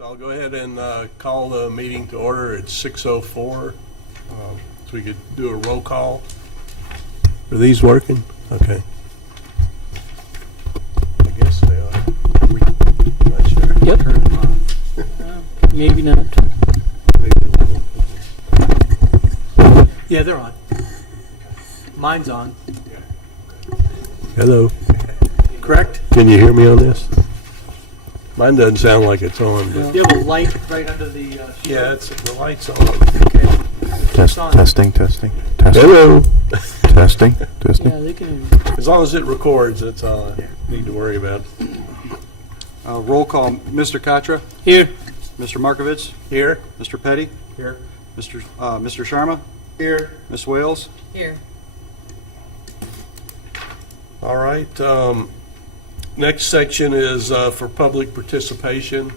So I'll go ahead and call the meeting to order at 6:04. So we could do a roll call. Are these working? Okay. I guess they are. Not sure. Yep. Maybe not. Yeah, they're on. Mine's on. Hello. Correct? Can you hear me on this? Mine doesn't sound like it's on, but You have a light right under the shield. yeah, the light's on. It's on. Testing. Hello. Testing. Yeah, they can. As long as it records, that's all I need to worry about. Roll call, Mr. Katra, Here. Mr. Markovitz, Here? Mr. Petty, Here. Mr. Sharma, Here. Ms. Wales. Here. All right. Next section is for public participation.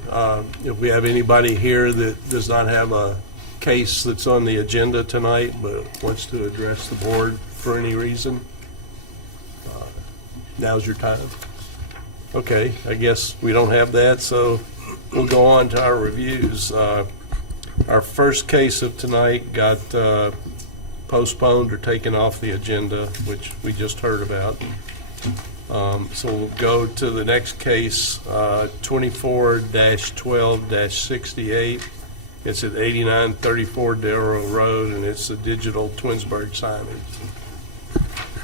If we have anybody here that does not have a case that's on the agenda tonight but wants to address the board for any reason, now's your time. Okay, I guess we don't have that, so we'll go on to our reviews. Our first case of tonight got postponed or taken off the agenda, which we just heard about. So we'll go to the next case, 24-12-68. It's at 8934 Darrow Road, and it's a digital Twinsburg signage.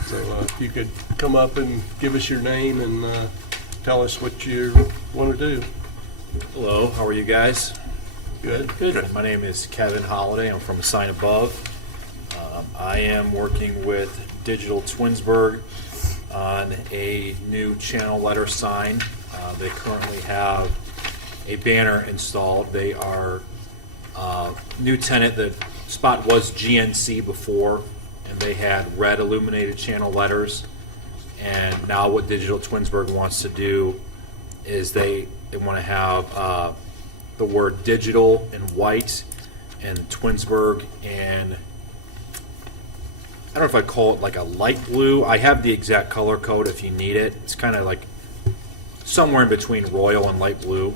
So if you could come up and give us your name and tell us what you want to do. Hello, how are you guys? Good? Good. My name is Kevin Holliday. I'm from A Sign Above. I am working with Digital Twinsburg on a new channel letter sign. They currently have a banner installed. They are new tenant. The spot was GNC before, and they had red illuminated channel letters. And now what Digital Twinsburg wants to do is they want to have the word digital in white and Twinsburg in, I don't know if I'd call it like a light blue. I have the exact color code if you need it. It's kind of like somewhere in between royal and light blue.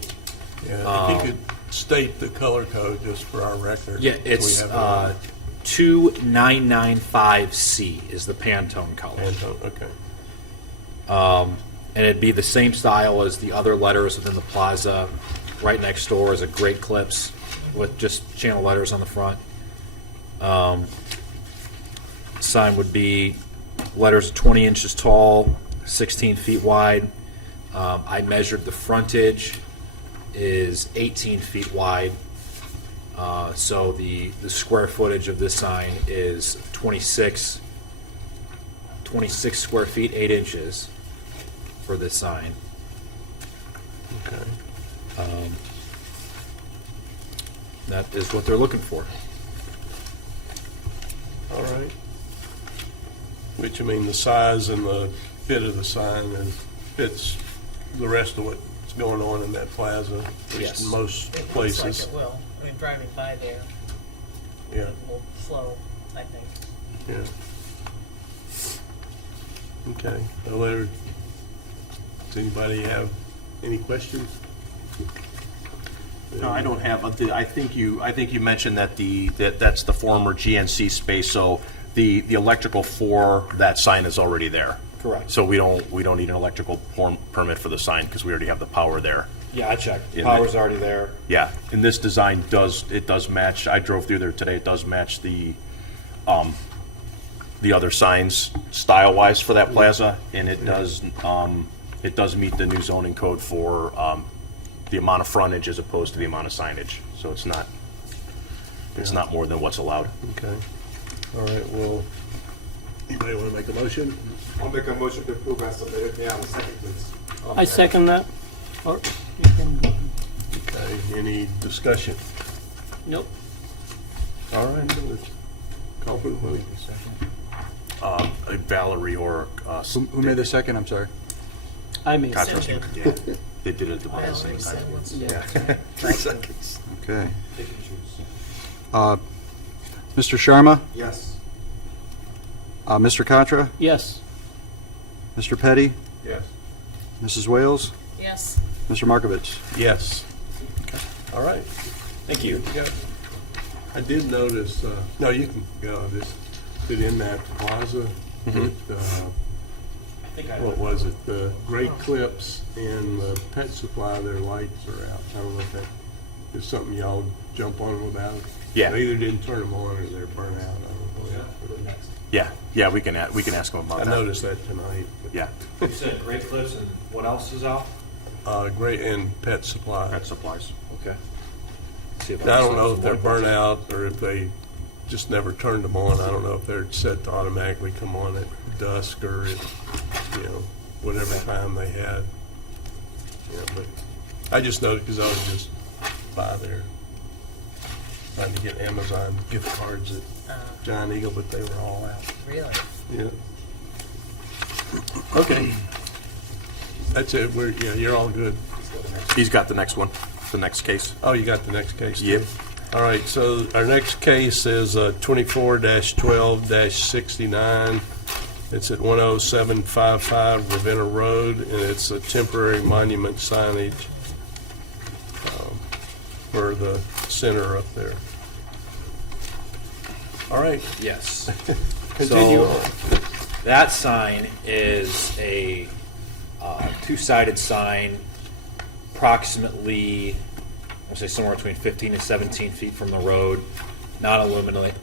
Yeah, if you could state the color code just for our record. Yeah, so we it's have it on. 2995C is the Pantone color. Pantone, okay. And it'd be the same style as the other letters within the plaza. Right next door is a Great Clips with just channel letters on the front. Sign would be letters 20 inches tall, 16 feet wide. I measured the frontage is 18 feet wide. So the square footage of this sign is 26 square feet, 8 inches for this sign. Okay. That is what they're looking for. All right. Which, I mean, the size and the fit of the sign and fits the rest of what's going on in that plaza, at least Yes. in most It looks places. like it will. I mean, driving by there, Yeah, it will flow, I think. yeah. Okay. Does anybody have any questions? No, I don't have. I think you mentioned that that's the former GNC space. So the electrical for that sign is already there. Correct. So we don't need an electrical permit for the sign because we already have the power there. Yeah, I checked. In Power's the- already there. Yeah, and this design does match. I drove through there today. It does match the other signs style wise for that plaza, and it does meet the new zoning code for the amount of frontage as opposed to the amount of signage. So it's not more than what's allowed. Okay. All right, well, anybody want to make a motion? I'll make a motion to approve as submitted. May I have a second, please? I second that. Or you can go. Okay, any discussion? Nope. All right, let's call for the vote. Valerie or Who made the second? I'm sorry. I may Contra- second. Yeah, they did it about the Well, same you time. said once. Yeah. 3 seconds. Okay. Mr. Sharma, Yes. Mr. Katra, Yes. Mr. Petty, Yes. Mrs. Wales, Yes. Mr. Markovitz. Yes. All right. Thank you. Yeah. I did notice, no, you can go, that in that plaza, what was it? The Great Clips and the Pet Supply, their lights are out. I don't know if that is something y'all jump on without. Yeah. They either didn't turn them on or they're burnt out. I don't know. Yeah, we can ask them about I that. noticed that tonight. Yeah, You said Great Clips and what else is out? Great, and Pet Supply. pet supplies. Okay. See if I don't know if they're one burnt person- out or if they just never turned them on. I don't know if they're set to automatically come on at dusk or at, whatever time they had. Yeah, but I just noticed because I was just by there trying to get Amazon gift cards at Giant Eagle, but they were all out. Really? Yeah. Okay. That's it. You're all good. He's got the next one, the next case. Oh, you got the next case? too? Yep. All right, so our next case is 24-12-69. It's at 10755 Ravenna Road, and it's a temporary monument signage for the center up there. All right, Yes. continue So- on. That sign is a two-sided sign, approximately, I'd say somewhere between 15 and 17 feet from the road, non-illuminated,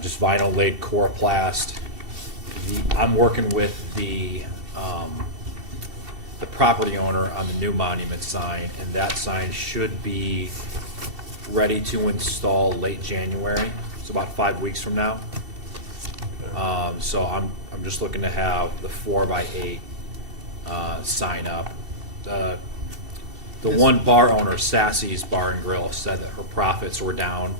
just vinyl laid coroplast. I'm working with the property owner on the new monument sign, and that sign should be ready to install late January, so about 5 weeks from now. So I'm just looking to have the 4x8 sign up. The one bar owner, Sassy's Bar and Grill, said that her profits were down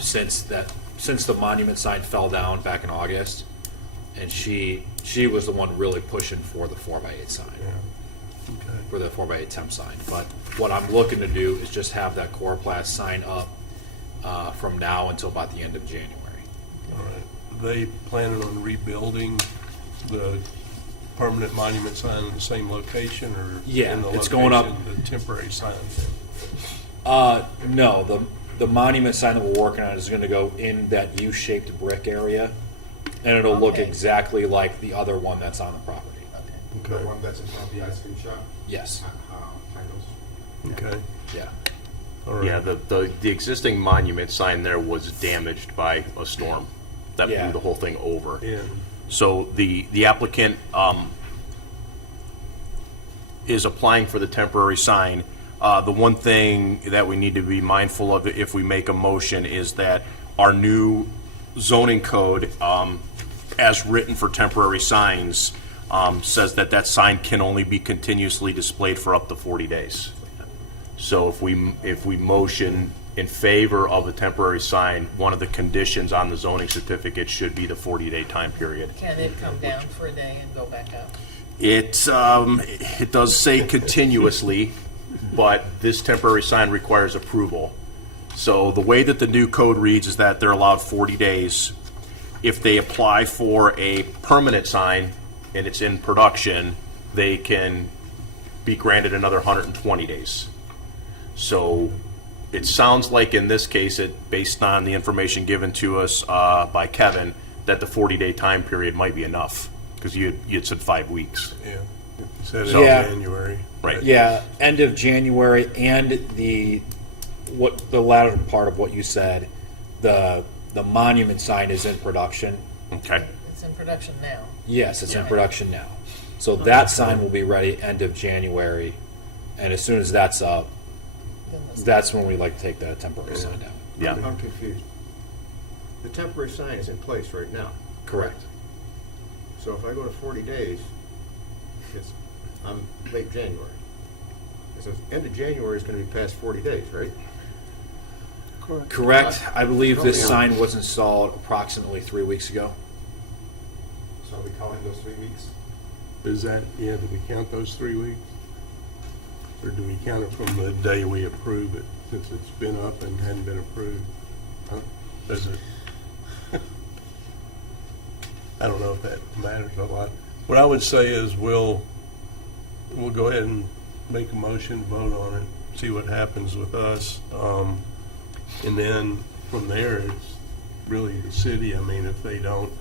since the monument sign fell down back in August, and she was the one really pushing for the 4x8 sign, Okay. for the 4x8 temp sign. But what I'm looking to do is just have that coroplast sign up from now until about the end of January. All right. They planning on rebuilding the permanent monument sign in the same location, or Yeah, in the it's going up- location, the temporary sign? No, the monument sign that we're working on is gonna go in that U-shaped brick area, and it'll look Okay. exactly like the other one that's on the property. Okay. Okay. The one that's in front of the ice cream shop, Yes, Titles. Okay. yeah. All right. Yeah, the existing monument sign there was damaged by a storm that Yeah. blew the whole thing over. Yeah. So the applicant is applying for the temporary sign. The one thing that we need to be mindful of if we make a motion is that our new zoning code, as written for temporary signs, says that sign can only be continuously displayed for up to 40 days. So if we motion in favor of a temporary sign, one of the conditions on the zoning certificate should be the 40-day time period. Can it come down for a day and go back up? It does say continuously, but this temporary sign requires approval. So the way that the new code reads is that they're allowed 40 days. If they apply for a permanent sign and it's in production, they can be granted another 120 days. So it sounds like in this case, based on the information given to us by Kevin, that the 40-day time period might be enough, because you had said 5 weeks. Yeah. You said it Yeah. in January. Right. Yeah, end of January, and the latter part of what you said, the monument sign is in production. Okay. It's in production now. Yes, it's in Yeah. production now. So that sign will be ready end of January, and as soon as that's up, Then the- that's when we like to take that temporary sign down. Yeah. I'm confused. The temporary sign is in place right now. Correct. So if I go to 40 days, I'm late January. It says end of January is going to be past 40 days, right? Correct. I believe this Yeah. sign was installed approximately 3 weeks ago. So are we counting those 3 weeks? Is that, do we count those 3 weeks? Or do we count it from the day we approve it, since it's been up and hadn't been approved? Huh? Does it? I don't know if that matters a lot. What I would say is we'll go ahead and make a motion, vote on it, see what happens with us. And then from there, it's really the city. I mean, if they don't,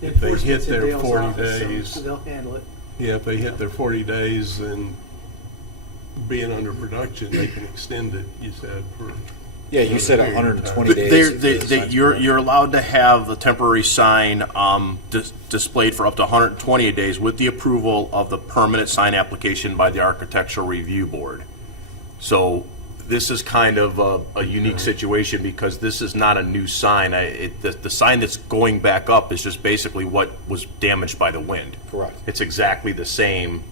if they hit Enforcement's in their Dale's 40 office, so days, They'll handle it. yeah, if they hit their 40 days, then being under production, they can extend it, you said, for. Yeah, you said another period of 120 time. days. You're allowed to have the temporary sign displayed for up to 120 days with the approval of the permanent sign application by the Architectural Review Board. So this is kind of a unique situation because this is not a new sign. The sign that's going back up is just basically what was damaged by the wind. Correct. It's exactly the same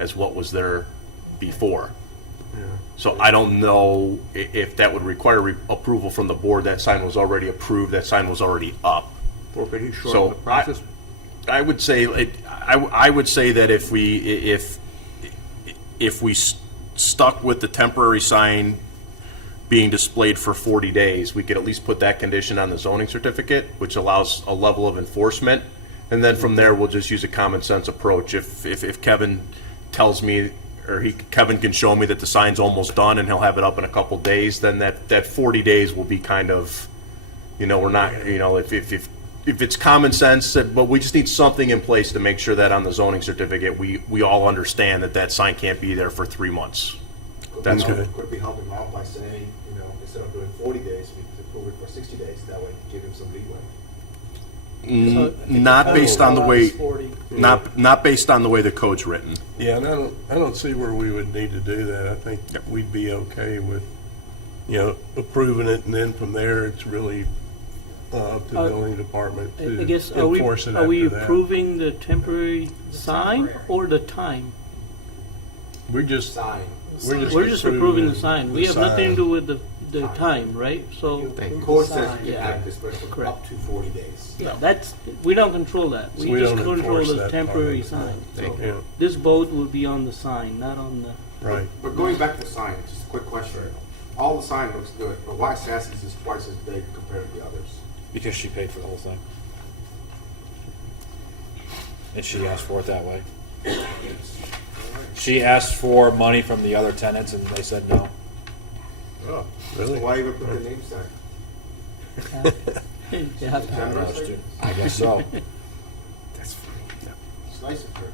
as what was there before. So I don't know if that would require approval from the board. That sign was already approved, that sign was already up. Or could he shorten So the process? I would say, I would say that if we stuck with the temporary sign being displayed for 40 days, we could at least put that condition on the zoning certificate, which allows a level of enforcement. And then from there, we'll just use a common sense approach. If Kevin tells me, or Kevin can show me that the sign's almost done and he'll have it up in a couple days, then that 40 days will be kind of, we're not, if it's common sense, but we just need something in place to make sure that on the zoning certificate, we all understand that sign can't be there for 3 months. That's Okay. Could we help him out by saying, instead of doing 40 days, we could approve it for 60 days, that way give him some leeway. Not based on the way, 40. not based on the way the code's written. Yeah, and I don't see where we would need to do that. I think we'd be okay with, approving it, and then from there, it's really up to the building department to I guess, are we enforce it after that. approving the temporary sign or the time? We're just We're just approving the sign. We have nothing to do sign. with the time, right? So, The code says you Yeah. can have this person for Correct. up to 40 days. yeah, we don't control that. So We we just don't control enforce the that temporary part of it. sign. Thank So Yeah, this vote will be on the sign, not on the, right. But going back to the sign, just a quick question. All the sign looks good, but why Sassy's is twice as big compared to the others? Because she paid for the whole thing. And she asked for it that way. She asked for money from the other tenants and they said no. Oh, Really? why even put the names there? yeah. Generous? I guess so. That's funny. It's nice of her.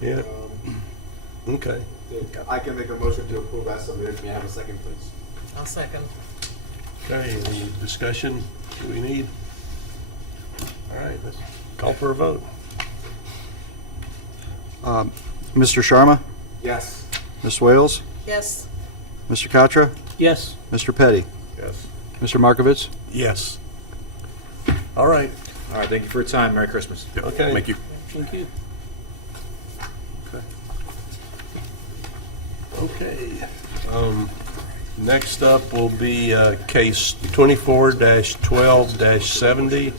Yeah, okay. I can make a motion to approve as submitted. May I have a second, please? I'll second. Okay, any discussion do we need? All right, let's call for a vote. Mr. Sharma? Yes. Ms. Wales? Yes, Mr. Contra? Yes, Mr. Petty? Yes. Mr. Markovitz? Yes. All right, All right, thank you for your time. Merry Christmas. okay. Thank you. thank you. Okay. Next up will be case 24-12-70.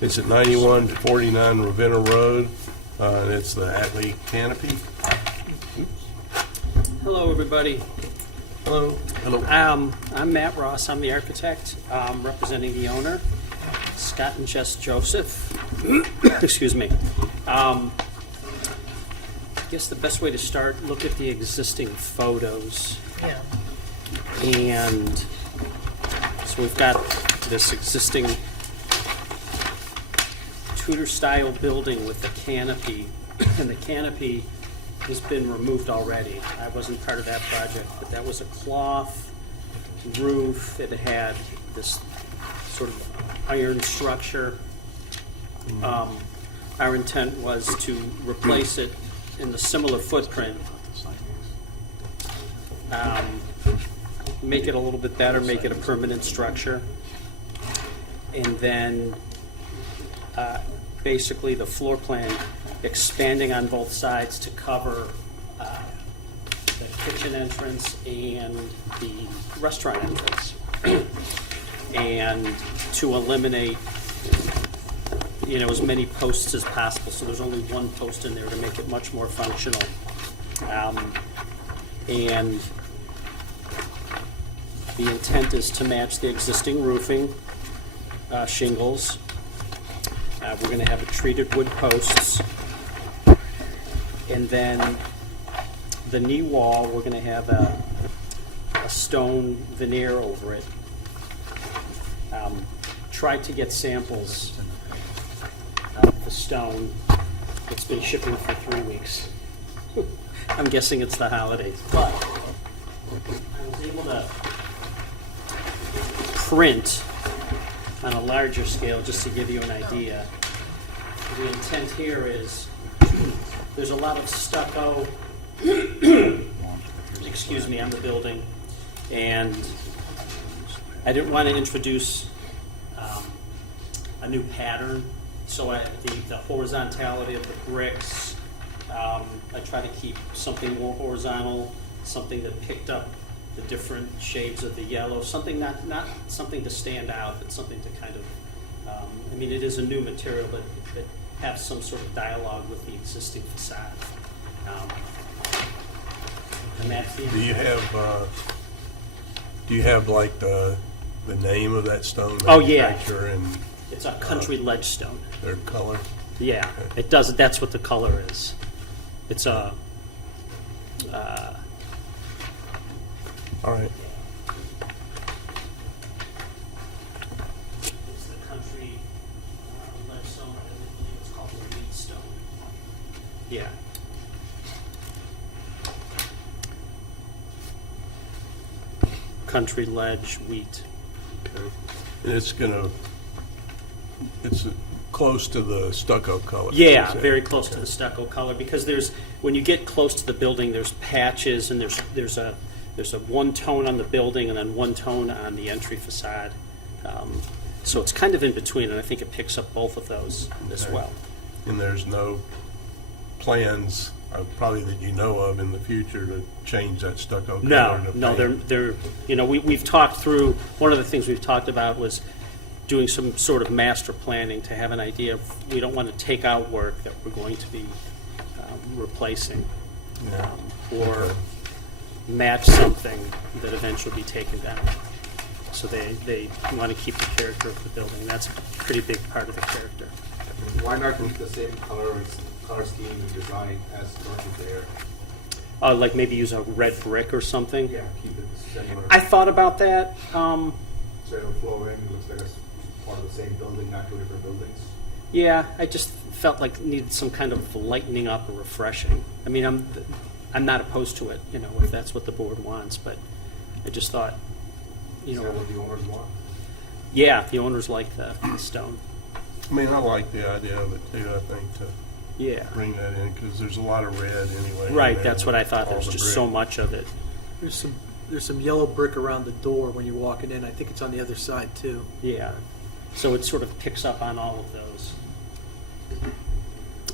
It's at 9149 Ravenna Road, and it's the Atlee Canopy. Hello, everybody. Hello. Hello. I'm Matt Ross. I'm the architect representing the owner, Scott and Jess Joseph. Excuse me. I guess the best way to start, look at the existing photos. yeah. And so we've got this existing Tudor-style building with the canopy, and the canopy has been removed already. I wasn't part of that project, but that was a cloth roof. It had this sort of iron structure. Our intent was to replace it in the similar footprint, make it a little bit better, make it a permanent structure. And then basically the floor plan expanding on both sides to cover the kitchen entrance and the restaurant entrance. And to eliminate, as many posts as possible, so there's only one post in there to make it much more functional. And the intent is to match the existing roofing shingles. We're going to have treated wood posts. And then the knee wall, we're going to have a stone veneer over it. Tried to get samples of the stone. It's been shipping for 3 weeks. I'm guessing it's the holidays, but I was able to print on a larger scale just to give you an idea. The intent here is there's a lot of stucco, excuse me, on the building, and I didn't want to introduce a new pattern, so the horizontality of the bricks, I try to keep something more horizontal, something that picked up the different shades of the yellow, something not something to stand out, but something to kind of, I mean, it is a new material, but have some sort of dialogue with the existing facade. And that's the Do you have like the name of that stone Oh, yeah. manufacturer and It's a country ledge stone. their color? Yeah, it does. That's what the color is. It's a. All right. It's the country ledge stone. I believe it's called the wheat stone. Yeah. Country ledge wheat. Okay. And it's close to the stucco color. Yeah, is it? very close to the stucco color, because when you get close to the building, there's patches, and there's a one tone on the building and then one tone on the entry facade. So it's kind of in between, and I think it picks up both of those as Okay. well. And there's no plans, probably that you know of in the future, to change that stucco color? No, they're we've talked through, one of the things we've talked about was doing some sort of master planning to have an idea of, we don't want to take out work that we're going to be replacing, or match something that eventually will be taken down. So they want to keep the character of the building. That's a pretty big part of the character. Why not keep the same color scheme and design as currently there? Like maybe use a red brick or something. Yeah, keep it similar. I thought about that. So it'll flow in, it looks like it's part of the same building, not two different buildings. Yeah, I just felt like it needed some kind of lightening up or refreshing. I mean, I'm not opposed to it, if that's what the board wants, but I just thought, Is that what the owners want? yeah, the owners like the stone. I mean, I like the idea of it too, I think, to Yeah, bring that in, because there's a lot of red anyway. right, in that's there, what I thought. all There's the just brick. so much of it. There's some yellow brick around the door when you're walking in. I think it's on the other side too. Yeah, so it sort of picks up on all of those.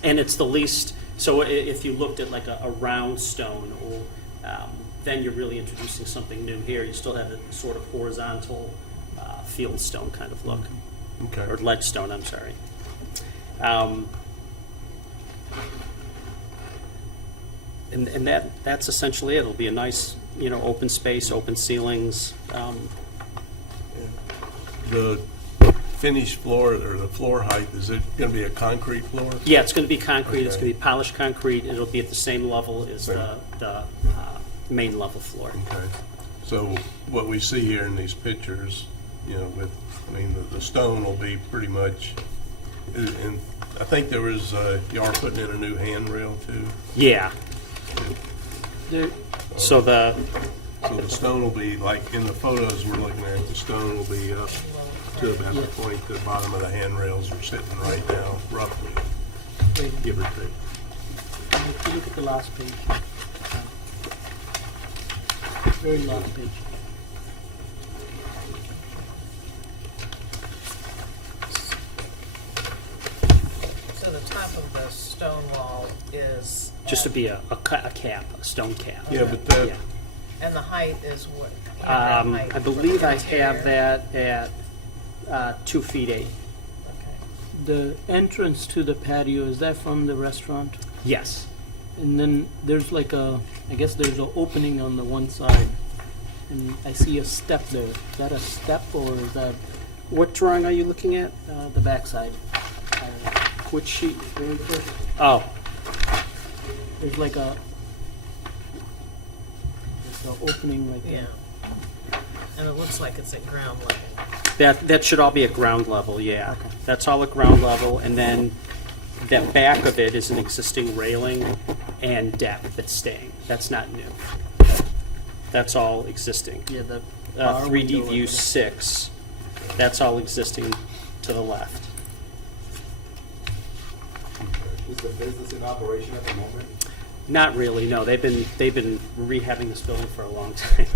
And it's the least, so if you looked at like a round stone, or then you're really introducing something new here. You still have a sort of horizontal field stone kind of look, Okay. or ledge stone, I'm sorry. And that's essentially it. It'll be a nice, open space, open ceilings. The finished floor, or the floor height, is it going to be a concrete floor? Yeah, it's going to be concrete. It's Okay. going to be polished concrete. It'll be at the same level as Same. the main level floor. Okay. So what we see here in these pictures, the stone will be pretty much, and I think there was, you are putting in a new handrail too. Yeah. There, So the So the stone will be, like in the photos we're looking at, the stone will be up to about the point the bottom of the handrails are sitting right now, roughly, give or take. if you look at the last page, very last page. So the top of the stone wall is. just to be a cap, a stone cap. Yeah, but that, Yeah. And the height is what? That height I for believe the I have interior? that at 2 feet 8. Okay. The entrance to the patio, is that from the restaurant? Yes. And then there's like I guess there's an opening on the one side, and I see a step there. Is that a step, or is that What drawing are you looking at? the backside? Which sheet? Very first. Oh. there's like a, there's an opening like Yeah. And it looks like it's at ground level. That should all be at ground level, yeah. Okay. That's all at ground level, and then that back of it is an existing railing and deck that's staying. That's not new. That's all existing. yeah, the bar 3D window view and- 6, that's all existing to the left. Is the business in operation at the moment? Not really, no. They've been rehabbing this building for a long time.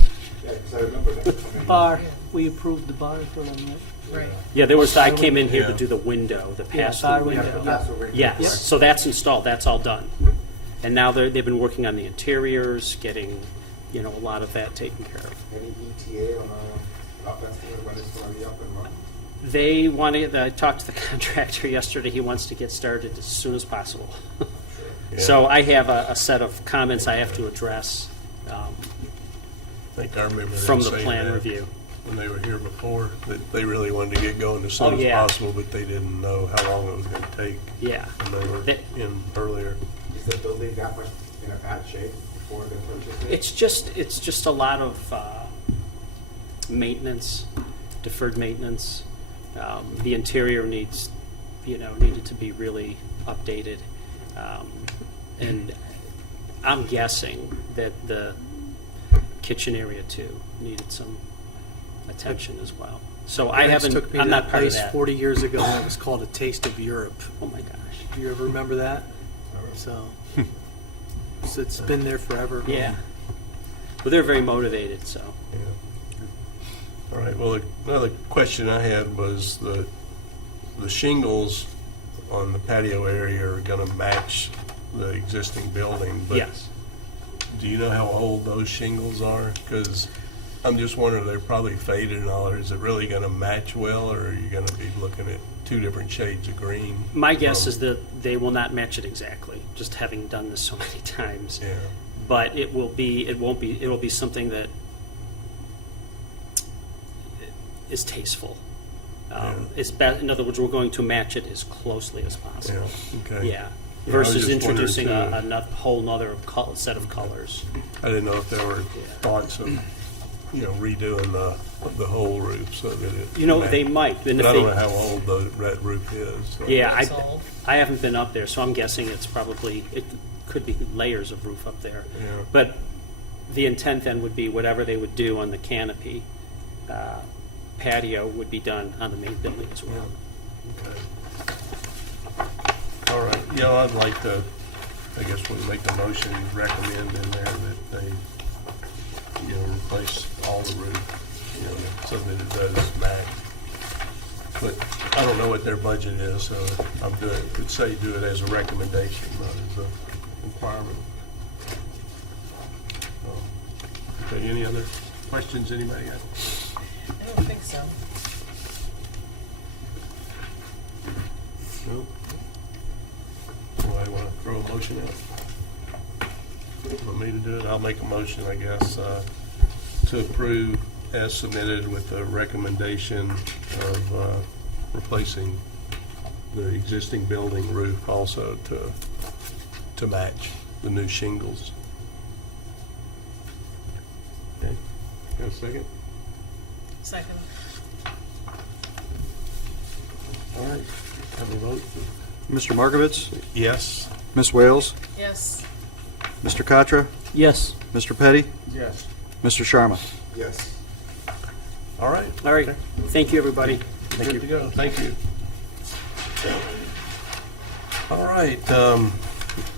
Yeah, because I remember that. I mean, Bar, we approved the bar for them, right? Right. Yeah, there was, I came in here to Yeah. do the window, the Yeah, pass-through bar we have window. to pass over. Yes, so that's installed, that's all done. And now they've been working on the interiors, getting, a lot of that taken care of. Any ETA on rough estimate when it's going to be up and running? They want to, I talked to the contractor yesterday, he wants to get started as soon as possible. So I have a set of comments I have to address I think I remember them from the saying plan that review. when they were here before, that they really wanted to get going as soon Oh, as yeah. possible, but they didn't know how long it was going to take. Yeah. And they were They- in earlier. Is the building that much in a bad shape before they purchased it? It's just a lot of maintenance, deferred maintenance. The interior needed to be really updated. And I'm guessing that the kitchen area too needed some attention as well. So I Parents haven't, took me I'm to not that part of place that. 40 years ago, and it was called A Taste of Europe. Oh my gosh. Do you ever remember that? So it's been there forever. Yeah. Well, they're very motivated, so. Yeah. All right, well, another question I had was the shingles on the patio area are going to match the existing building. But Yes. do you know how old those shingles are? Because I'm just wondering, they're probably faded and all. Is it really going to match well, or are you going to be looking at two different shades of green? My guess is that they will not match it exactly, just having done this so many times. Yeah. But it'll be something that is tasteful. In other words, we're going to match it as closely as Yeah. possible. Okay. Yeah. Yeah, I was Versus just wondering, introducing too. a whole nother set of colors. I didn't know if there were thoughts of, redoing the whole roof so that it. They might. And But if I they, don't know how old the red roof is. So. Yeah, It's old. I haven't been up there, so I'm guessing it could be layers of roof up there. Yeah. But the intent then would be whatever they would do on the canopy patio would be done on the main building as well. Okay. All right, I'd like to, I guess we make the motion, recommend in there that they, replace all the roof, so that it does match. But I don't know what their budget is, so could say do it as a recommendation, not as a requirement. Okay, any other questions anybody got? I don't think so. No? Do I want to throw a motion out? Want me to do it? I'll make a motion, I guess, to approve as submitted with the recommendation of replacing the existing building roof also to match the new shingles. Okay, got a second? Second. All right, have a vote? Mr. Markovitz? Yes? Ms. Wales? Yes. Mr. Contra? Yes. Mr. Petty? Yes. Mr. Sharma? Yes. All right. All right. Thank you, everybody. Good to go. Thank you. All right.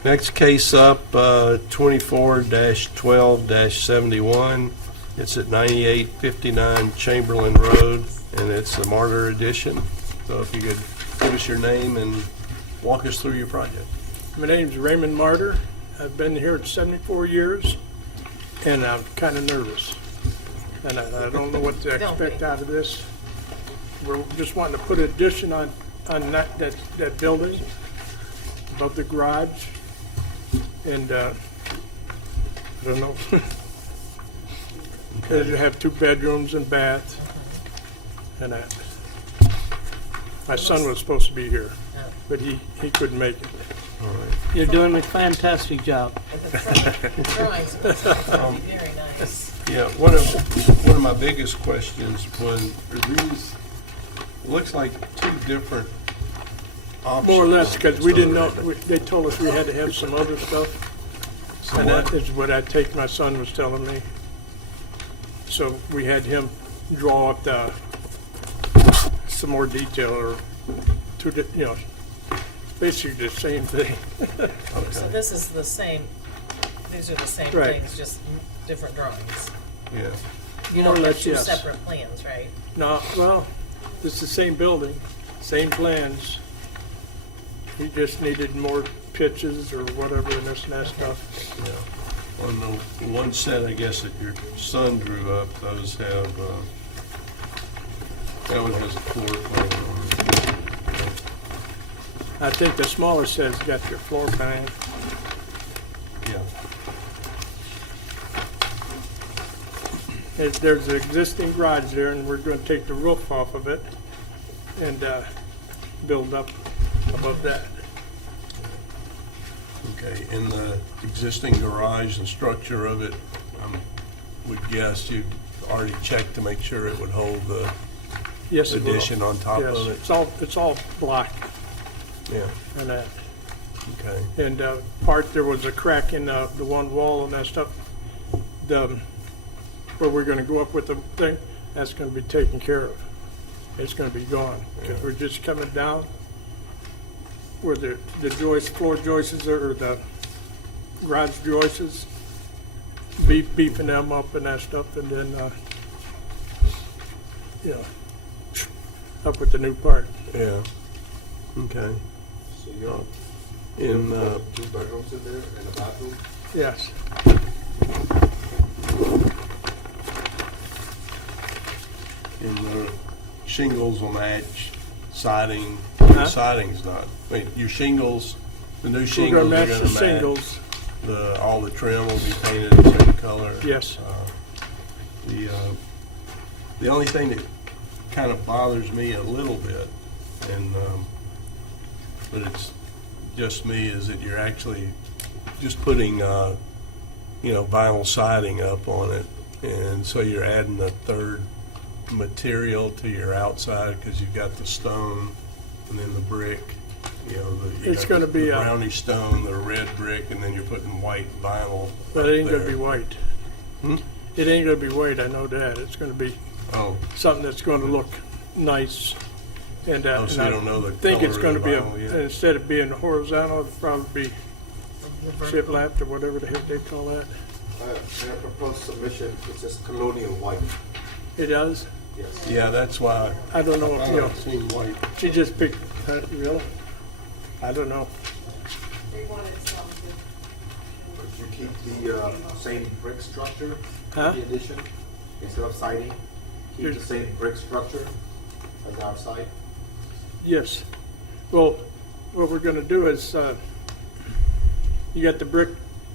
Next case up, 24-12-71. It's at 9859 Chamberlain Road, and it's the Martyr Edition. So if you could give us your name and walk us through your project. My name's Raymond Martyr. I've been here 74 years, and I'm kind of nervous. And I don't know what to Don't be. expect out of this. We're just wanting to put an addition on that building above the garage. And I don't know. It'll have 2 bedrooms and bath. And my son was supposed to be here, but he couldn't make it. All right. You're doing a fantastic job. But the front drawings of this one's gonna be very nice. Yeah, one of my biggest questions was, are these, looks like two different options. More or less, because we didn't know, So, they told us we had to have some other stuff. so And that what- is what I take, my son was telling me. So we had him draw up some more detail or basically the same thing. So this is the same, these are the same Right. things, just different drawings. Yeah, You More or don't have less, two yes. separate plans, right? No, well, it's the same building, same plans. He just needed more pitches or whatever and this and that stuff. yeah. On the one set, I guess, that your son drew up, those have, that one has a floor plan on it. I think the smaller set's got your floor plan. Yeah. There's an existing garage there, and we're going to take the roof off of it and build up above that. Okay, in the existing garage and structure of it, would guess you'd already checked to make sure it would hold the Yes, it will. addition on top Yes, of it? it's all block Yeah, and that. okay. And there was a crack in the one wall and that stuff. Where we're gonna go up with the thing, that's gonna be taken care of. It's gonna be gone, because we're just coming down where the floor joists are, or the garage joists, beefing them up and that stuff, and then, up with the new part. Yeah, okay. So you're In, 2 bedrooms in there and a bathroom? Yes. in the shingles will match siding, siding's not, I mean, your shingles, the new We're shingles gonna are match gonna the match. shingles, All the trim will be painted the same color. yes. The only thing that kind of bothers me a little bit, and, but it's just me, is that you're actually just putting, vinyl siding up on it. And so you're adding a third material to your outside, because you've got the stone and then the brick, It's gonna be the a- brownish stone, the red brick, and then you're putting white vinyl. But it ain't up gonna be there. white. Hmm? It ain't gonna be white, I know that. It's gonna be Oh, something that's gonna look nice. And Oh, so you don't know the I think it's color gonna of be, the vinyl yet? instead of being horizontal, it'll probably be The vertical. shiplapped or whatever the heck they call that. In a proposed submission, it says colonial white. It does? Yes. yeah, that's why I don't know I if, don't seem white. she just picked, really? I don't know. But you keep the same brick structure Huh? in the addition, instead of siding? Keep the Here's- same brick structure as outside? Yes. Well, what we're gonna do is, you got the brick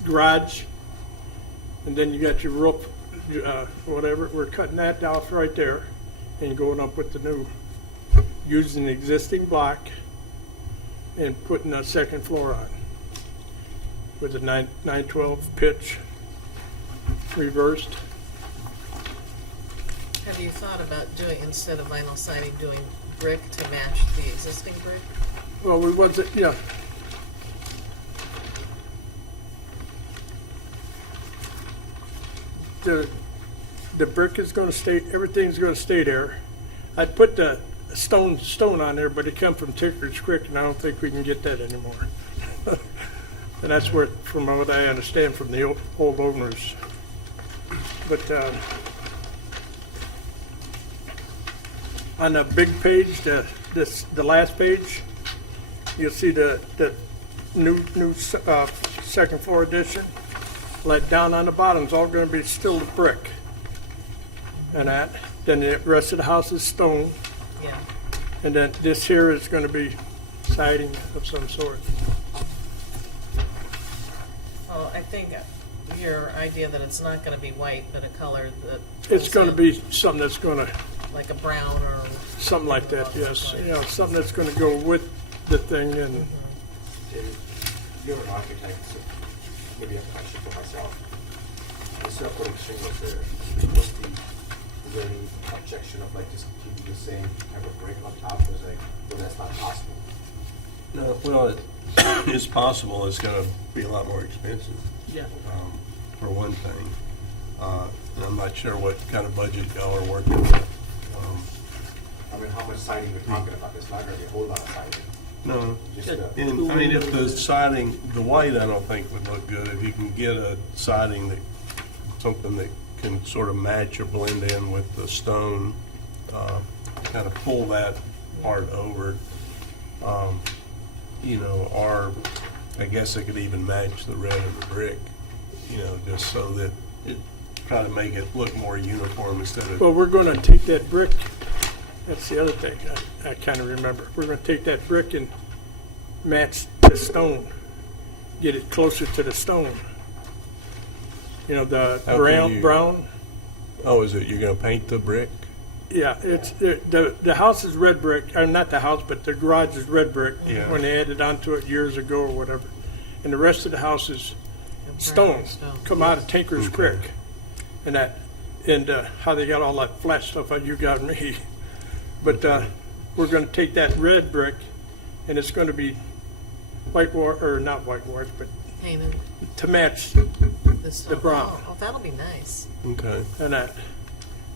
garage, and then you got your roof, whatever, we're cutting that off right there, and going up with the new, using the existing block, and putting a second floor on, with a 912 pitch, reversed. Have you thought about doing, instead of vinyl siding, doing brick to match the existing brick? Well, we wasn't, yeah. The brick is gonna stay, everything's gonna stay there. I put the stone on there, but it come from Ticker's Creek, and I don't think we can get that anymore. And that's where, from what I understand from the old owners. But, on the big page, the last page, you'll see the new second floor addition. Like down on the bottom's all gonna be still brick. And that, then the rest of the house is stone, Yeah. and then this here is gonna be siding of some sort. Well, I think your idea that it's not gonna be white, but a color that. It's gonna pulls be something that's gonna, in, like a brown or. something like that, yes. You know, something that's gonna go with the thing, and you're an architect, so maybe I can question for myself. Instead of putting shingles there, is there any objection of like just keeping the same type of brick on top? Or is like, well, that's not possible? No, well, it's possible. It's going to be a lot more expensive, Yeah. for one thing. And I'm not sure what kind of budget y'all are working with. I mean, how much siding we're talking about? It's not gonna be a whole lot of siding. No, Just, and, I mean, if the siding, the white, I don't think would look good. If you can get a siding that, something that can sort of match or blend in with the stone, kind of pull that part over, you know, or I guess it could even match the red of the brick, you know, just so that it, try to make it look more uniform instead of. Well, we're gonna take that brick, that's the other thing I kind of remember. We're gonna take that brick and match the stone, get it closer to the stone. You know, the How can you- brown, Oh, is it, you're gonna paint the brick? yeah, the house is red brick, or not the house, but the garage is red brick. Yeah. When they added onto it years ago or whatever. And the rest of the house is stone, come out of Tinker's Creek. And that, and how they got all that flat stuff on you got me. But we're gonna take that red brick, and it's gonna be whitewash, or not whitewash, but Painted to match this. The brown. Oh, that'll be nice. Okay. and that.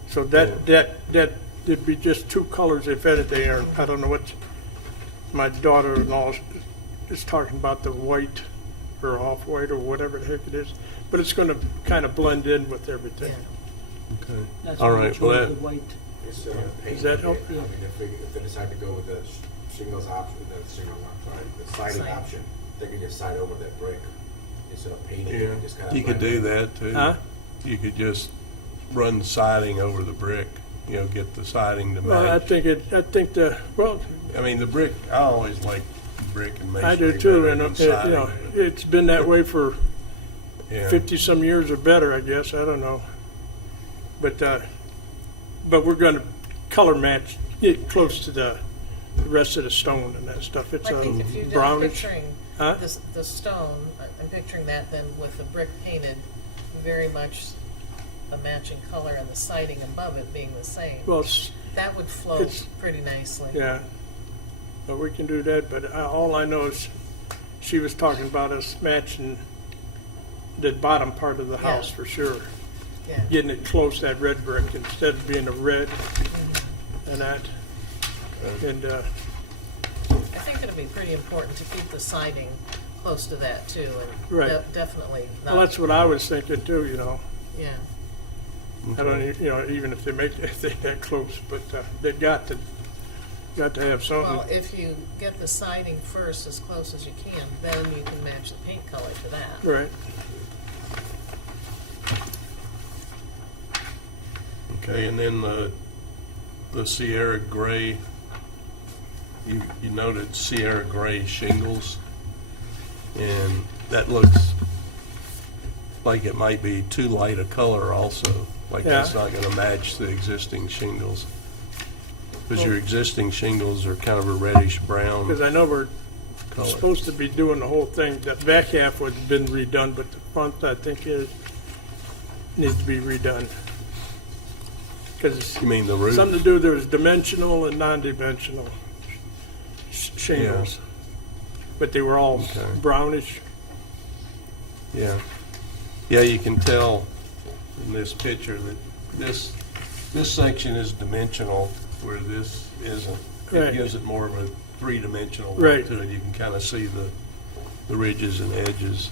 So that'd be just two colors if anything, or I don't know what, my daughter-in-law is talking about the white, or off-white, or whatever the heck it is. But it's gonna kind of blend in with everything. Yeah. Okay. That's All why we right, chose well, the that, white. Is paint. that help? I mean, if they decide to go with the shingles option, the siding Siding. option, they can just side over that brick instead of painting it. yeah, and just kind of you could do that too. Huh? You could just run the siding over the brick, you know, get the siding to Well, I match. think well, I mean, the brick, I always like brick and masonry I do too, better and than you siding. know, it's been that way for Yeah. 50-some years or better, I guess, I don't know. But we're gonna color match, get close to the rest of the stone and that stuff. It's I think if you're just brownish. picturing Huh? the stone, I'm picturing that then with the brick painted, very much a matching color and the siding above it being the same. Well, That would flow it's- pretty nicely. yeah, well, we can do that, but all I know is she was talking about us matching the bottom part of the Yeah. house for sure. Yeah. Getting it close, that red brick, instead of being a red and that. And, I think it'll be pretty important to keep the siding close to that too, and Right. definitely not. well, that's what I was thinking too, you know. Yeah. I don't, you know, even if they make it that close, but they got to have something. Well, if you get the siding first as close as you can, then you can match the paint color to that. Right. Okay, and then the Sierra Gray, you noted Sierra Gray shingles, and that looks like it might be too light a color also, like that's Yeah. not gonna match the existing shingles. Because your existing shingles are kind of a reddish brown Because I know we're color. supposed to be doing the whole thing. The back half has been redone, but the front, I think, needs to be redone. Because You mean the roof? something to do, there's dimensional and non-dimensional shingles. But they were all Okay. brownish. Yeah. Yeah, you can tell in this picture that this section is dimensional where this isn't. Right. It gives it more of a three-dimensional look Right. to it. You can kind of see the ridges and edges.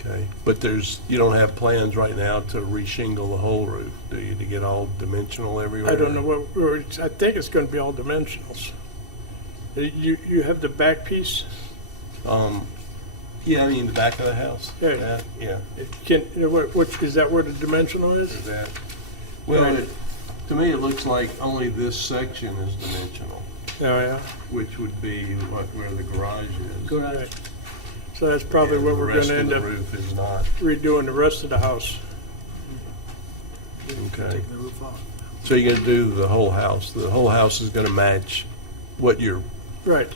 Okay, but you don't have plans right now to reshingle the whole roof, do you, to get all dimensional everywhere? I don't know I think it's going to be all dimensionals. You have the back piece? Yeah, I mean, the back of the house. Yeah. That, yeah. Which, is that where the dimensional is? Is that, well, Right. to me, it looks like only this section is dimensional, Oh, yeah. which would be where the garage is. Garage. So that's probably And what we're going to end The up rest of the roof is not. redoing the rest of the house. Okay. Taking the roof off. So you're gonna do the whole house. The whole house is gonna match what you're Right.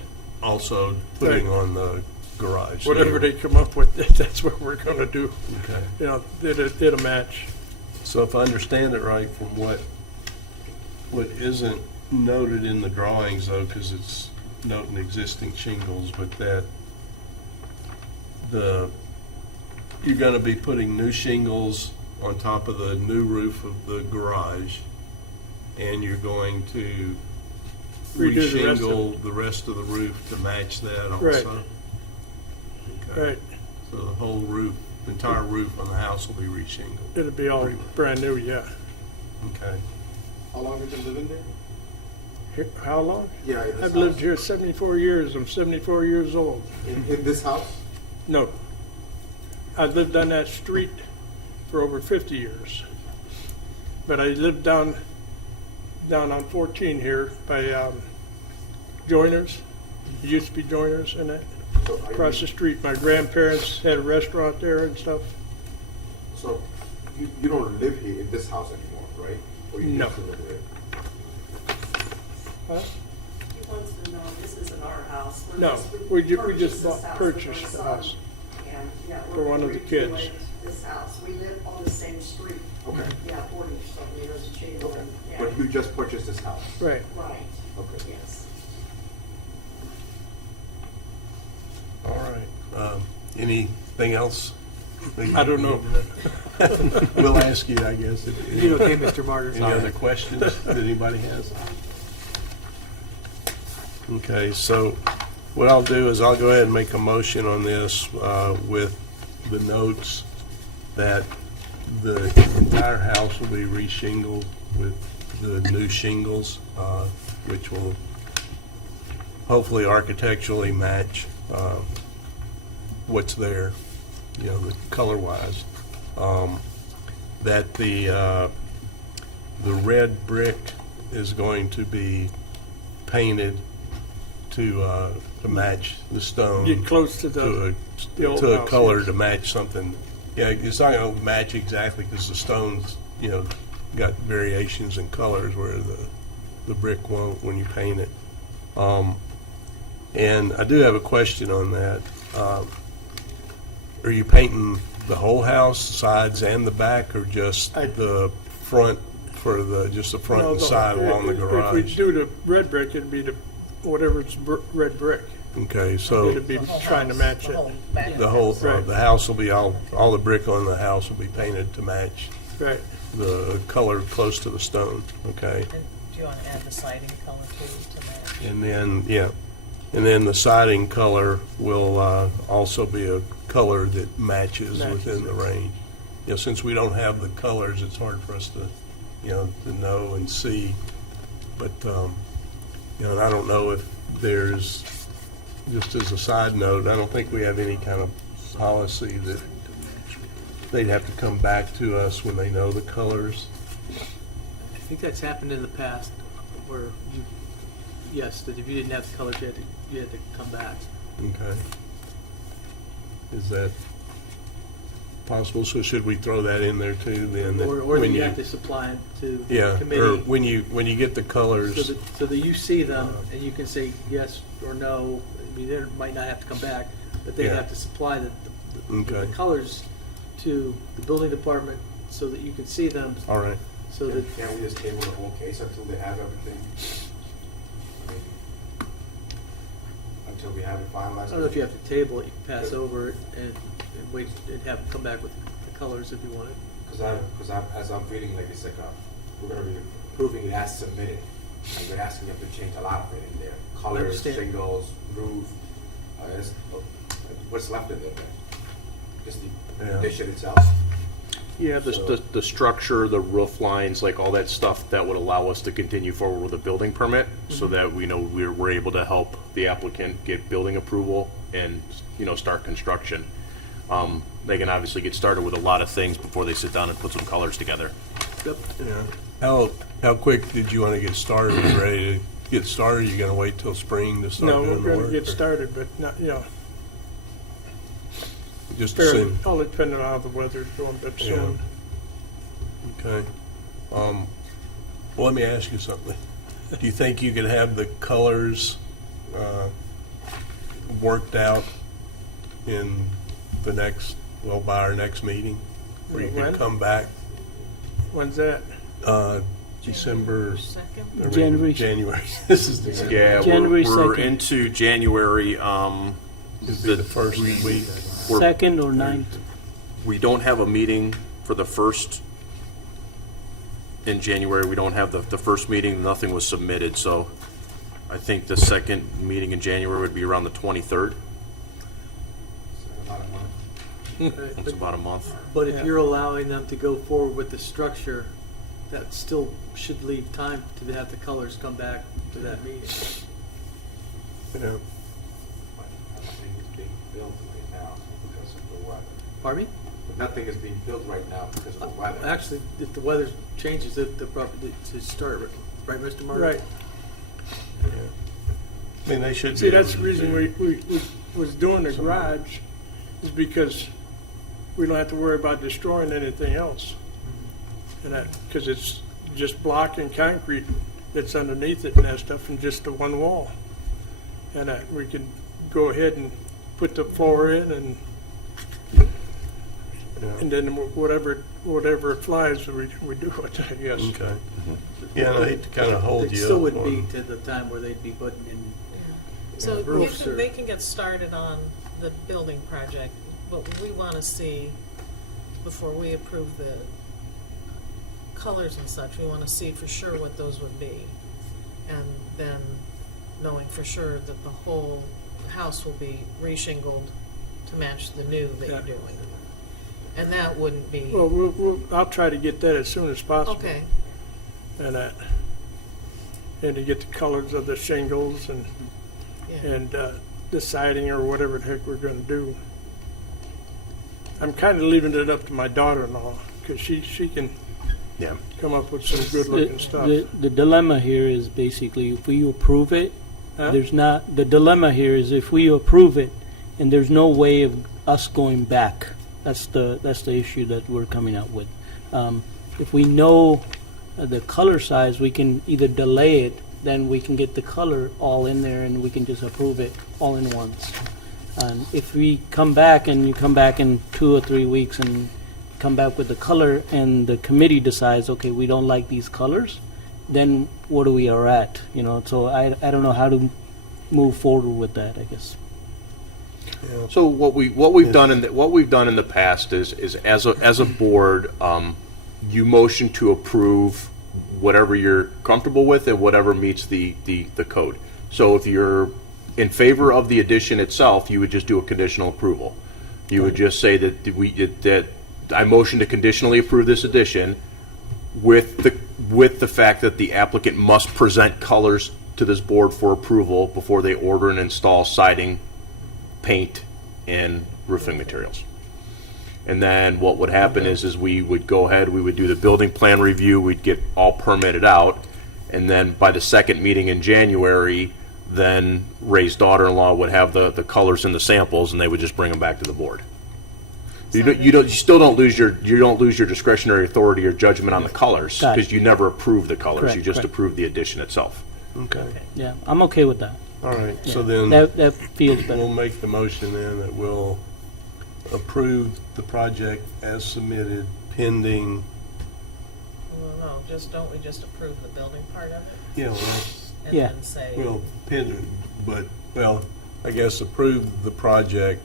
also putting on the garage. Whatever they come up with, that's what we're gonna do. Okay. You know, it'll match. So if I understand it right, from what isn't noted in the drawings though, because it's noting existing shingles, but that you're gonna be putting new shingles on top of the new roof of the garage, and you're going to Redo the rest of re-shingle the rest of the roof to match that also? Right. Okay. Right. So the whole roof, the entire roof on the house will be re-shingled? It'll be all brand new, yeah. Okay. How long have you been living there? Here- How long? Yeah, in this I've lived house. here 74 years. I'm 74 years old. In this house? No. I've lived on that street for over 50 years. But I lived down on 14 here by Joiners. It used to be Joiners and that, So are across the you, street. My grandparents had a restaurant there and stuff. so you don't live here in this house anymore, right? Or you No. used to live there? Huh? He wants to know, this isn't our house. We're No, just- we just purchased this house with purchased my the son. house. And, yeah, For we're one of gonna the kids. redo this house. We live on the same street. Okay. Yeah, 40-something years of change. Okay. Yeah. But you just purchased this house? Right. Right, Okay. yes. All right. Anything else? I don't know. We'll ask you, I guess. You okay, Mr. Martyrs? Any other questions that anybody has? Okay, so what I'll do is I'll go ahead and make a motion on this with the notes that the entire house will be re-shingled with the new shingles, which will hopefully architecturally match what's there, you know, the color-wise. That the red brick is going to be painted to match the stone. Get close to to the old a house, color yes. to match something. Yeah, it's not going to match exactly because the stone's, you know, got variations in colors where the brick won't when you paint it. And I do have a question on that. Are you painting the whole house, sides and the back, or just the front just the front No, and side along the If we garage? do the red brick, it'd be the, whatever's red brick. Okay, so It'd be The whole trying to house, match the it. whole back the whole, Right. the house will be, all the brick on the house will be painted to match Right. the color close to the stone, okay? And do you want to add the siding color too to match? And then, yeah, and then the siding color will also be a color that matches within the range. You know, since we don't have the colors, it's hard for us to, you know, to know and see. But, you know, and I don't know if there's, just as a side note, I don't think we have any kind of policy that they'd have to come back to us when they know the colors. I think that's happened in the past where yes, that if you didn't have the colors, you had to come back. Okay. Is that possible? So should we throw that in there too then? that Or when that you have to supply them to the Yeah, or committee. when you get the colors, So that you see them and you can say yes or no. I mean, they might not have to come back, but they Yeah. have to supply the okay, colors to the building department so that you can see them, all right. so that, Can't we just table the whole case until they have everything? I mean, until we have it finalized? I don't know if you have to table it, you can pass over it and wait and have them come back with the colors if you want it. Because as I'm feeling like it's like we're gonna be approving it as submitted, and we're asking them to change a lot of it in there. Colors, understand. shingles, roof, what's left of it? Just the Yeah. addition itself? Yeah, So- the structure, the roof lines, like all that stuff that would allow us to continue forward with a building permit, so that we know we're able to help the applicant get building approval and, you know, start construction. They can obviously get started with a lot of things before they sit down and put some colors together. Yep. Yeah. How quick did you want to get started? Are you ready to get started? You gonna wait till spring to start No, we're doing the gonna work? get or started, but not, you know, Just as soon? all depending on how the weather's going, but Yeah. soon. Okay. Well, let me ask you something. Do you think you could have the colors worked out in the next, well, by our next meeting? Or you When? could come back When's that? December, Second? I mean, January. January. This is the, Yeah, January we're 2nd. into January. it'd be the first week. we're- 2nd or 9th? We don't have a meeting for the first, in January, we don't have the first meeting, nothing was submitted, so I think the second meeting in January would be around the 23rd. About a month. It's about a month. But if Yeah. you're allowing them to go forward with the structure, that still should leave time to have the colors come back to that meeting. Yeah. But nothing is being built right now because of the weather. Pardon me? But nothing is being built right now because of the weather. Actually, if the weather changes, the property to start, right, Mr. Martin? Right. I mean, they should be. See, that's the able to reason do- we was doing the garage, is because we don't have to worry about destroying anything else. And that, because it's just block and concrete that's underneath it and that stuff, and just the one wall. And that, we can go ahead and put the floor in, and Yeah. then whatever it flies, we do it, I guess. Okay. Yeah, and I hate to kind of hold It you still up wouldn't be on. to the time where they'd be putting in. So you roofs can, or- they can get started on the building project. What we want to see before we approve the colors and such, we want to see for sure what those would be. And then knowing for sure that the whole house will be reshingled to match the new that you're Yeah. doing. And that wouldn't be, Well, I'll try to get that as soon as possible. okay, And to get the colors of the shingles and yeah. the siding or whatever the heck we're gonna do. I'm kind of leaving it up to my daughter-in-law, because she can Yeah. come up with some good-looking stuff. The dilemma here is basically if we approve it, Huh? there's not, the dilemma here is if we approve it and there's no way of us going back. That's the issue that we're coming up with. If we know the color size, we can either delay it, then we can get the color all in there and we can just approve it all in once. And if we come back and you come back in 2 or 3 weeks and come back with the color and the committee decides, okay, we don't like these colors, then what are we are at? You know, so I don't know how to move forward with that, I guess. Yeah. So what we've done in the past is as a board, you motion to approve whatever you're comfortable with and whatever meets the code. So if you're in favor of the addition itself, you would just do a conditional approval. You would just say that I motion to conditionally approve this addition with the fact that the applicant must present colors to this board for approval before they order and install siding, paint, and roofing materials. And then what would happen is we would go ahead, we would do the building plan review, we'd get all permitted out, and then by the second meeting in January, then Ray's daughter-in-law would have the colors and the samples, and they would just bring them back to the board. You still don't lose your discretionary authority or judgment on the colors, Got it. because you never approve the colors, Correct, you just correct. approve the addition itself. Okay, Yeah, I'm okay with that. all right, so Yeah. then That feels better. we'll make the motion then that we'll approve the project as submitted pending, Well, no, don't we just approve the building part of it? you know, And Yeah. then say, well, pending, but, well, I guess approve the project,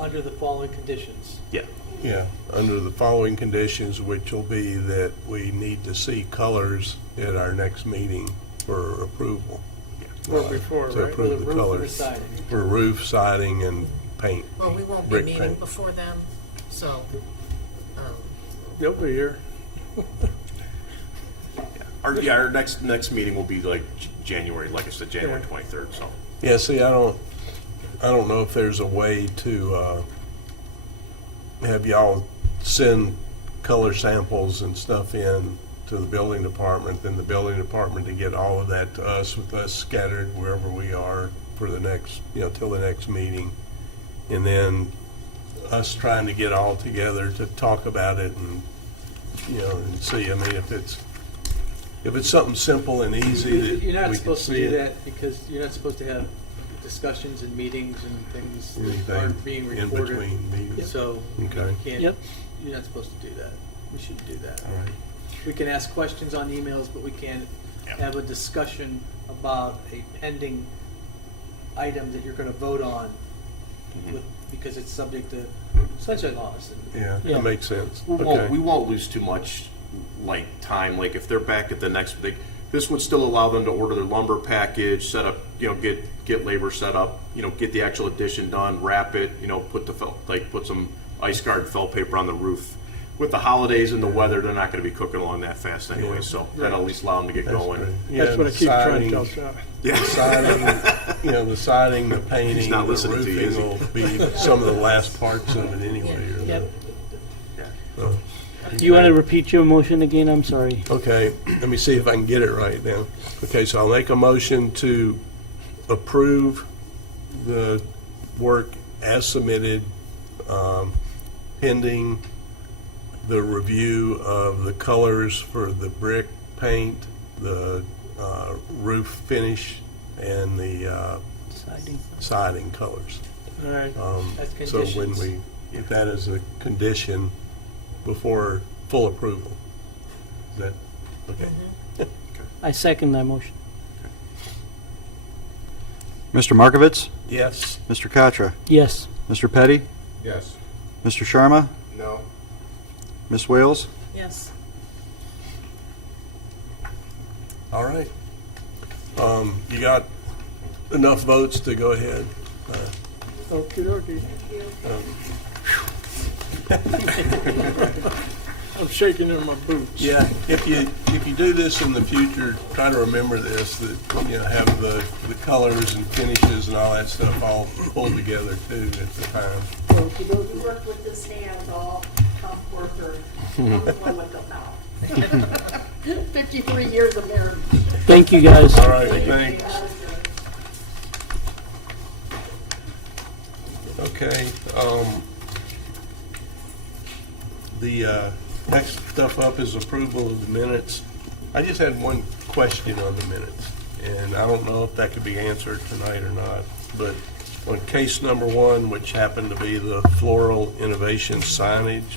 Under the following conditions. Yeah. yeah, under the following conditions, which will be that we need to see colors at our next meeting for approval. Or before, To right? approve For the the roof and the colors siding. for roof, siding, and paint. well, we won't be Brick meeting paint. before then, so, They'll be here. Our next meeting will be like January, like I said, January 23rd, so. Yeah, see, I don't know if there's a way to have y'all send color samples and stuff in to the building department, then the building department to get all of that to us, with us scattered wherever we are for the next, till the next meeting. And then us trying to get all together to talk about it and, and see, I mean, if it's, if it's something simple and easy that You're not we can supposed to see do it. that because you're not supposed to have discussions and meetings and things that Anything aren't being in recorded. between meetings. So Okay. you can't, Yep. you're not supposed to do that. We shouldn't do that. All right. We can ask questions on emails, but we can't have a discussion about a pending item that you're going to vote on with, because it's subject to sunshine laws. And Yeah, Yeah. that makes sense. We Okay. won't lose too much, like, time, like, if they're back at the next, this would still allow them to order their lumber package, set up, get labor set up, get the actual addition done, wrap it, put the put some ice guard felt paper on the roof. With the holidays and the weather, they're not gonna be cooking along that fast anyway, Yeah. so that'll at least allow them to get That's going. great. Yeah, That's what I the keep trying to siding- tell Sean. The siding, the siding, the painting, He's the not listening to you, is roofing he? will be some of the last parts of it anyway. or Yep. the- Do you want to repeat your motion again? I'm sorry. Okay, let me see if I can get it right now. Okay, so I'll make a motion to approve the work as submitted, pending the review of the colors for the brick paint, the roof finish, and the Siding. siding colors. All right. That's So when conditions. if that is a condition before full approval. Is that, okay? I second that motion. Mr. Markovitz? Yes. Mr. Katra? Yes. Mr. Petty? Yes. Mr. Sharma? No. Ms. Wales? Yes. All right. You got enough votes to go ahead. Okey dokey. I'm shaking in my boots. Yeah, if you do this in the future, try to remember this, that, have the colors and finishes and all that stuff all pulled together too at the time. Okey dokey. We worked with this hands all tough worker. I'm the one with the mouth. 53 years of marriage. Thank you, guys. All right, thanks. Okay, the next stuff up is approval of the minutes. I just had one question on the minutes, and I don't know if that could be answered tonight or not, but on case number 1, which happened to be the floral innovation signage,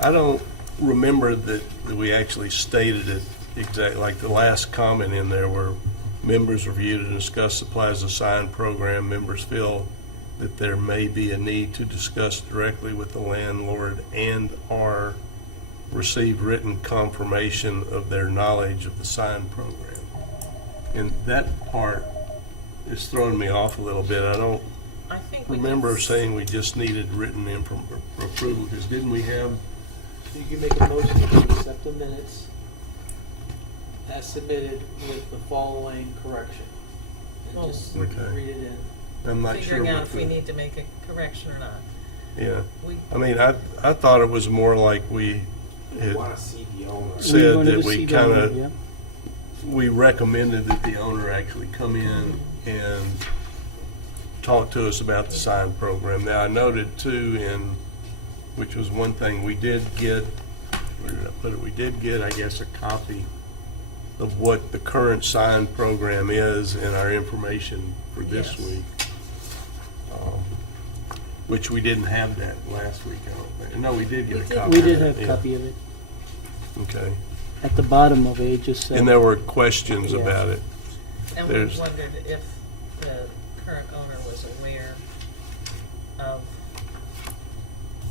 I don't remember that we actually stated it exactly, like the last comment in there where members reviewed and discussed the plaza sign program. Members feel that there may be a need to discuss directly with the landlord and/or receive written confirmation of their knowledge of the sign program. And that part is throwing me off a little bit. I don't I think we remember can- saying we just needed written approval, because didn't we have, You can make a motion to accept the minutes as submitted with the following correction. And Well, just Okay. read it in. I'm not sure. Figuring out what if we the- need to make a correction or not. Yeah, We, I mean, I thought it was more like we You had want to see the owner. We said wanted that to we see the kind owner, of, yeah. we recommended that the owner actually come in and talk to us about the sign program. Now, I noted too, which was one thing, we did get, where did I put it? We did get, I guess, a copy of what the current sign program is in our information for this Yes. week. Which we didn't have that last week, I don't think. No, we did get We a did. copy. We of did it, have a yeah. copy of it. Okay. At the bottom of it, it just said. And there were questions Yeah. about it. and we There's- wondered if the current owner was aware of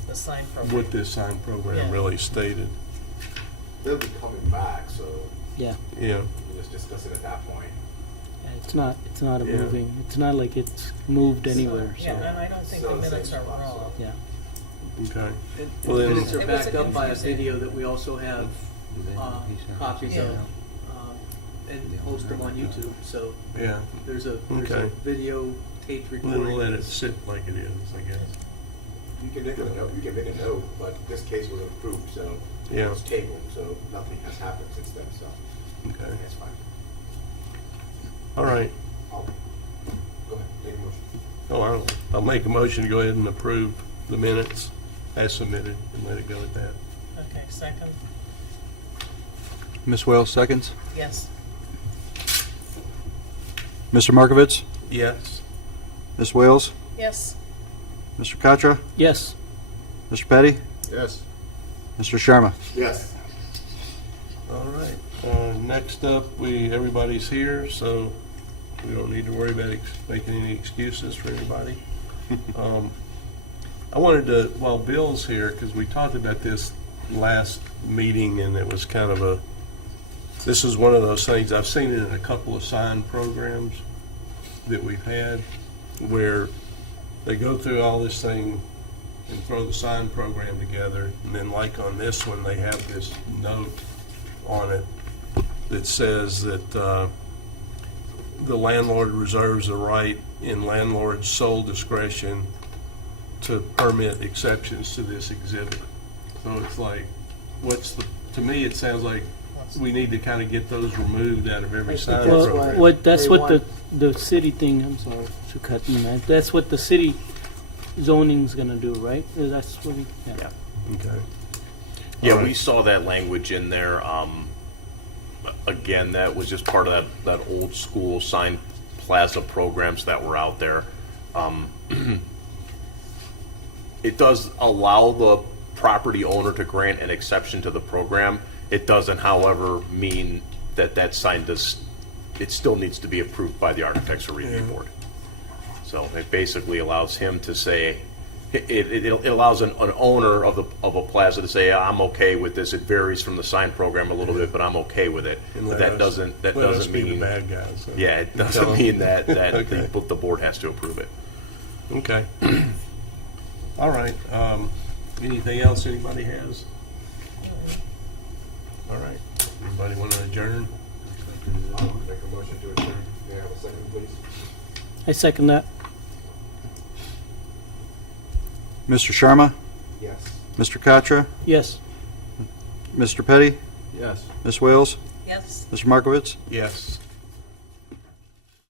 the sign program. What this sign program Yeah. really stated. They'll be coming back, so Yeah, Yeah, we'll just discuss it at that point. it's not a Yeah. moving, it's not like it's moved anywhere, Yeah, and so, I don't think the So minutes same are spot, wrong. yeah. okay. And Well, the then- minutes are It was backed up by a confusing. video that we also have copies of, Yeah. and post them on YouTube. So Yeah, there's a Okay. video taped then recording. we'll let it sit like it is, I guess. You can make a note, but this case was approved, so Yeah. it's tabled, so nothing has happened since then, so Okay, that's fine. all right. Go ahead, make a motion. Oh, I'll make a motion to go ahead and approve the minutes as submitted and let it go at that. Okay, second. Ms. Wales seconds. Yes. Mr. Markovitz? Yes. Ms. Wales? Yes. Mr. Katra? Yes. Mr. Petty? Yes. Mr. Sharma? Yes. All right. Next up, everybody's here, so we don't need to worry about making any excuses for anybody. I wanted to, while Bill's here, because we talked about this last meeting, and it was kind of this is one of those things, I've seen it in a couple of sign programs that we've had, where they go through all this thing and throw the sign program together, and then like on this one, they have this note on it that says that the landlord reserves the right in landlord's sole discretion to permit exceptions to this exhibit. So it's like, to me, it sounds like we need to kind of get those removed out of every I think sign that's program. That's They what want- the city thing, I'm sorry to cut you, man. That's what the city zoning's gonna do, right? That's what he, yeah. Yeah. Okay. Yeah, All right. we saw that language in there. Again, that was just part of that old school sign plaza programs that were out there. It does allow the property owner to grant an exception to the program. It doesn't, however, mean that sign it still needs to be approved by the Architectural Review Board. So it basically allows him to say, it allows an owner of a plaza to say, I'm okay with this. It varies from the sign program a little bit, but I'm okay with it. And But let that us- doesn't let us be the mean, bad guys. So. yeah, it Tell doesn't 'em. mean that Okay. the board has to approve it. Okay. All right. Anything else anybody has? All right. Anybody want to adjourn? Make a motion to adjourn. May I have a second, please? I second that. Mr. Sharma? Yes. Mr. Katra? Yes. Mr. Petty? Yes. Ms. Wales? Yes. Mr. Markovitz? Yes.